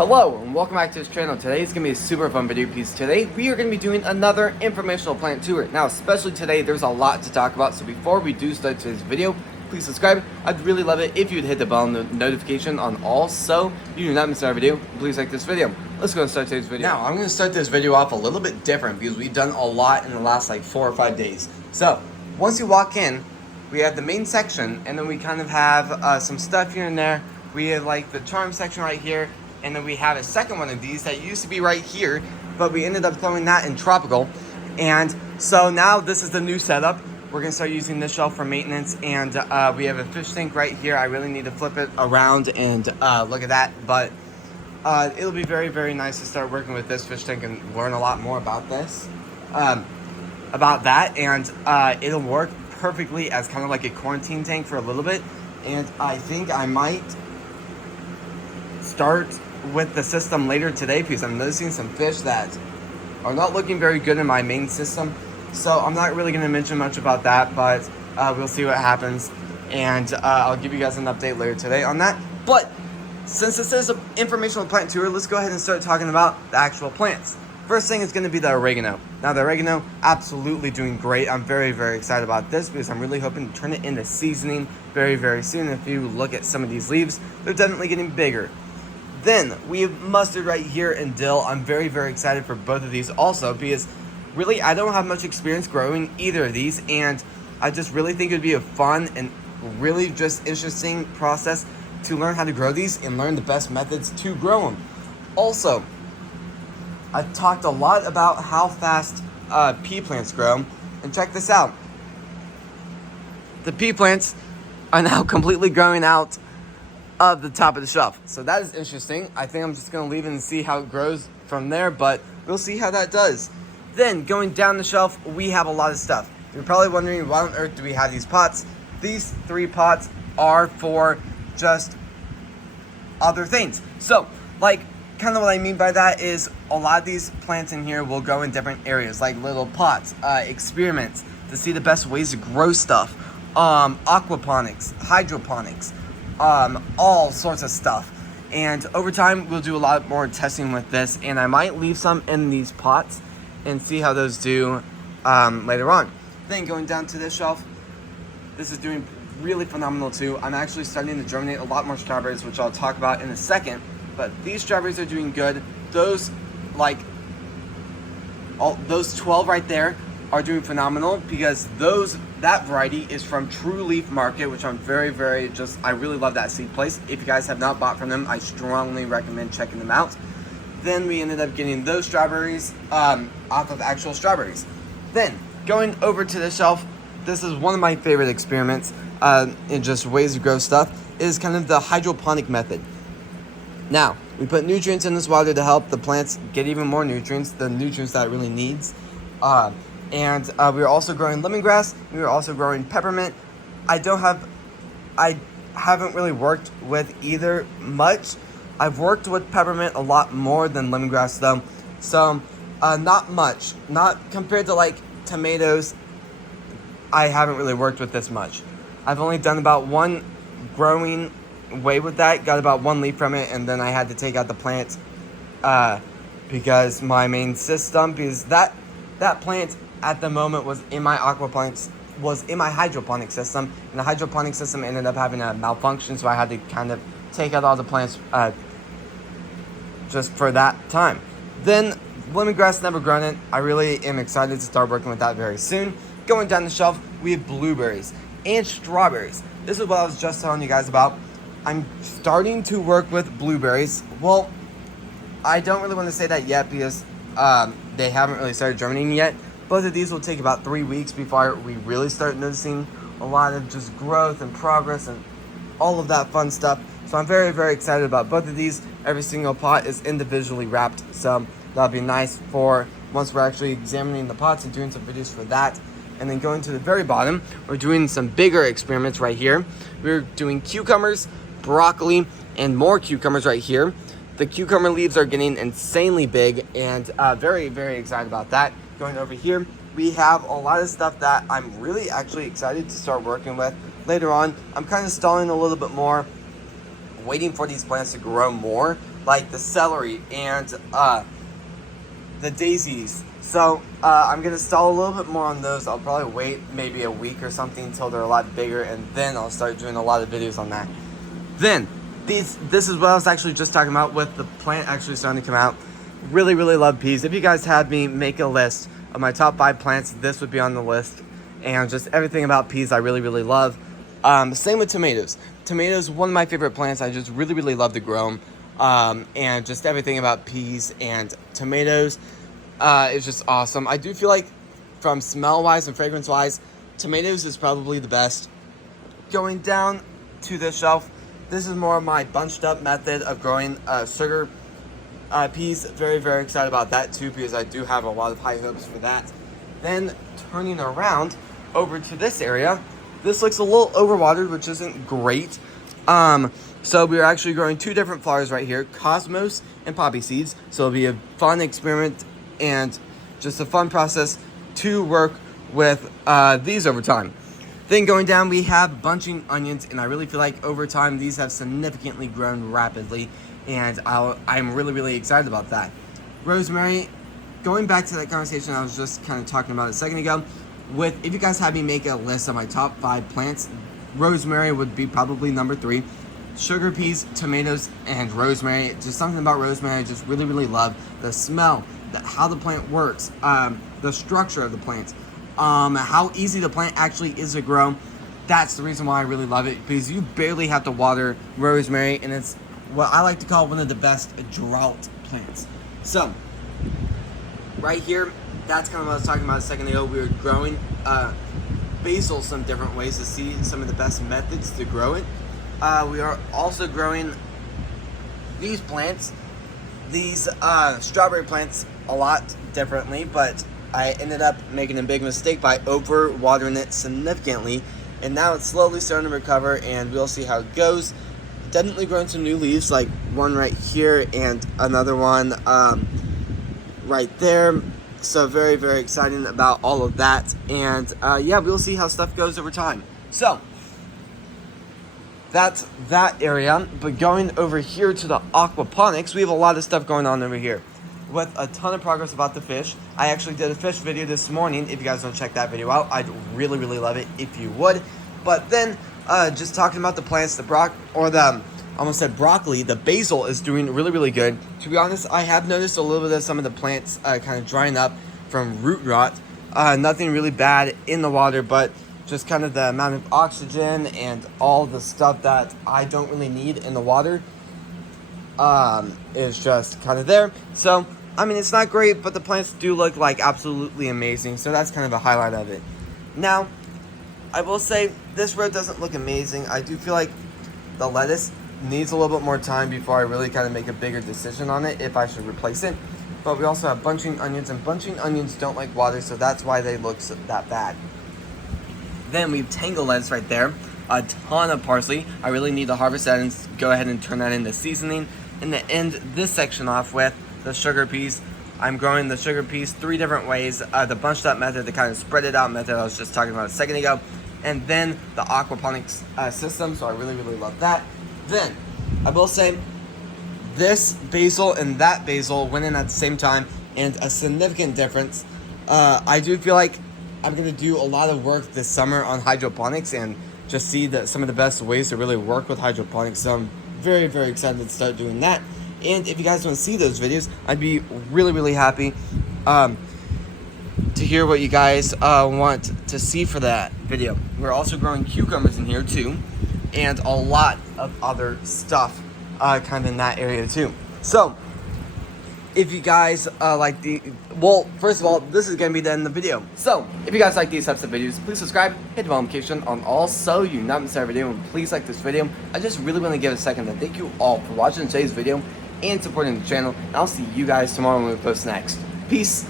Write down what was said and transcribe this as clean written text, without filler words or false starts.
Hello and welcome back to this channel. Today is going to be a super fun video piece. Today we are going to be doing another informational plant tour. Now especially today there's a lot to talk about, so before we do start today's video, please subscribe. I'd really love it if you'd hit the bell notification on all so you do not miss our video. Please like this video. Let's go and start today's video. Now I'm going to start this video off a little bit different because we've done a lot in the last like 4 or 5 days. So once you walk in, we have the main section and then we kind of have some stuff here and there. We have like the charm section right here. And then we have a second one of these that used to be right here, but we ended up throwing that in tropical. And so now this is the new setup. We're gonna start using this shelf for maintenance, and we have a fish tank right here. I really need to flip it around and look at that, but it'll be very, very nice to start working with this fish tank and learn a lot more about this, about that, and it'll work perfectly as kind of like a quarantine tank for a little bit. And I think I might start with the system later today because I'm noticing some fish that are not looking very good in my main system. So I'm not really going to mention much about that, but we'll see what happens. And I'll give you guys an update later today on that. But since this is an informational plant tour, let's go ahead and start talking about the actual plants. First thing is going to be the oregano. Now the oregano, absolutely doing great. I'm very, very excited about this because I'm really hoping to turn it into seasoning very, very soon. If you look at some of these leaves, they're definitely getting bigger. Then we have mustard right here and dill. I'm very, very excited for both of these also because really I don't have much experience growing either of these, and I just really think it would be a fun and really just interesting process to learn how to grow these and learn the best methods to grow them. Also, I've talked a lot about how fast pea plants grow, and check this out. The pea plants are now completely growing out of the top of the shelf. So that is interesting. I think I'm just going to leave it and see how it grows from there, but we'll see how that does. Then going down the shelf, we have a lot of stuff. You're probably wondering, why on earth do we have these pots? These 3 pots are for just other things. So like kind of what I mean by that is a lot of these plants in here will go in different areas, like little pots, experiments to see the best ways to grow stuff, aquaponics, hydroponics, all sorts of stuff. And over time we'll do a lot more testing with this, and I might leave some in these pots and see how those do later on. Then going down to this shelf, this is doing really phenomenal too. I'm actually starting to germinate a lot more strawberries, which I'll talk about in a second, but these strawberries are doing good. Those those 12 right there are doing phenomenal because that variety is from True Leaf Market, which I'm very, very I really love that seed place. If you guys have not bought from them, I strongly recommend checking them out. Then we ended up getting those strawberries off of actual strawberries. Then going over to the shelf, this is one of my favorite experiments in just ways to grow stuff, is kind of the hydroponic method. Now, we put nutrients in this water to help the plants get even more nutrients, the nutrients that it really needs. And we were also growing lemongrass. We were also growing peppermint. I haven't really worked with either much. I've worked with peppermint a lot more than lemongrass though. So not much. Not compared to like tomatoes. I haven't really worked with this much. I've only done about 1 growing way with that. Got about 1 leaf from it, and then I had to take out the plant because my main system, because that plant at the moment was in my aquaponics, was in my hydroponic system, and the hydroponic system ended up having a malfunction, so I had to kind of take out all the plants just for that time. Then lemongrass, never grown it. I really am excited to start working with that very soon. Going down the shelf, we have blueberries and strawberries. This is what I was just telling you guys about. I'm starting to work with blueberries. Well, I don't really want to say that yet because they haven't really started germinating yet. Both of these will take about 3 weeks before we really start noticing a lot of just growth and progress and all of that fun stuff. So I'm very, very excited about both of these. Every single pot is individually wrapped, so that'll be nice for once we're actually examining the pots and doing some videos for that. And then going to the very bottom, we're doing some bigger experiments right here. We're doing cucumbers, broccoli, and more cucumbers right here. The cucumber leaves are getting insanely big, and very, very excited about that. Going over here, we have a lot of stuff that I'm really actually excited to start working with later on. I'm kind of stalling a little bit more, waiting for these plants to grow more like the celery and the daisies. So I'm gonna stall a little bit more on those. I'll probably wait maybe a week or something until they're a lot bigger, and then I'll start doing a lot of videos on that. Then this is what I was actually just talking about with the plant actually starting to come out. Really love peas. If you guys had me make a list of my top 5 plants, this would be on the list. And just everything about peas I really love. Same with tomatoes. Tomatoes, one of my favorite plants. I just really love to grow them. And just everything about peas and tomatoes is just awesome. I do feel like from smell wise and fragrance wise, tomatoes is probably the best. Going down to the shelf, this is more of my bunched up method of growing sugar peas. Very excited about that too, because I do have a lot of high hopes for that. Then turning around over to this area, this looks a little overwatered, which isn't great. So we're actually growing 2 different flowers right here, cosmos and poppy seeds. So it'll be a fun experiment and just a fun process to work with these over time. Then going down, we have bunching onions, and I really feel like over time these have significantly grown rapidly, and I'm really excited about that. Rosemary, going back to that conversation I was just kind of talking about a second ago, if you guys had me make a list of my top 5 plants, rosemary would be probably number 3. Sugar peas, tomatoes, and rosemary. Just something about rosemary I just really love. The smell, how the plant works, the structure of the plant, how easy the plant actually is to grow. That's the reason why I really love it, because you barely have to water rosemary, and it's what I like to call one of the best drought plants. So right here, that's kind of what I was talking about a second ago. We were growing basil some different ways to see some of the best methods to grow it. We are also growing these plants, these strawberry plants, a lot differently, but I ended up making a big mistake by over watering it significantly, and now it's slowly starting to recover, and we'll see how it goes. Definitely growing some new leaves, like one right here and another one right there. So very exciting about all of that, and yeah, we'll see how stuff goes over time. So that's that area. But going over here to the aquaponics, we have a lot of stuff going on over here with a ton of progress about the fish. I actually did a fish video this morning. If you guys don't check that video out, I'd really love it if you would. But then just talking about the plants, I almost said broccoli, the basil is doing really good. To be honest, I have noticed a little bit of some of the plants kind of drying up from root rot. Nothing really bad in the water, but just kind of the amount of oxygen and all the stuff that I don't really need in the water is just kind of there. So, I mean, it's not great, but the plants do look like absolutely amazing. So that's kind of a highlight of it. Now, I will say this row doesn't look amazing. I do feel like the lettuce needs a little bit more time before I really kind of make a bigger decision on it if I should replace it. But we also have bunching onions, and bunching onions don't like water, so that's why they look that bad. Then we have tangle lettuce right there, a ton of parsley. I really need to harvest that and go ahead and turn that into seasoning. And to end this section off with the sugar peas, I'm growing the sugar peas 3 different ways. The bunched up method, the kind of spread it out method I was just talking about a second ago, and then the aquaponics system, so I really love that. Then, I will say, this basil and that basil went in at the same time, and a significant difference. I do feel like I'm going to do a lot of work this summer on hydroponics and just see some of the best ways to really work with hydroponics. So I'm very excited to start doing that. And if you guys want to see those videos, I'd be really happy to hear what you guys want to see for that video. We're also growing cucumbers in here too, and a lot of other stuff kind of in that area too. So if you guys first of all, this is going to be the end of the video. So if you guys like these types of videos, please subscribe, hit the bell notification on all so you not miss our video, and please like this video. I just really want to give a second to thank you all for watching today's video and supporting the channel, and I'll see you guys tomorrow when we post next. Peace.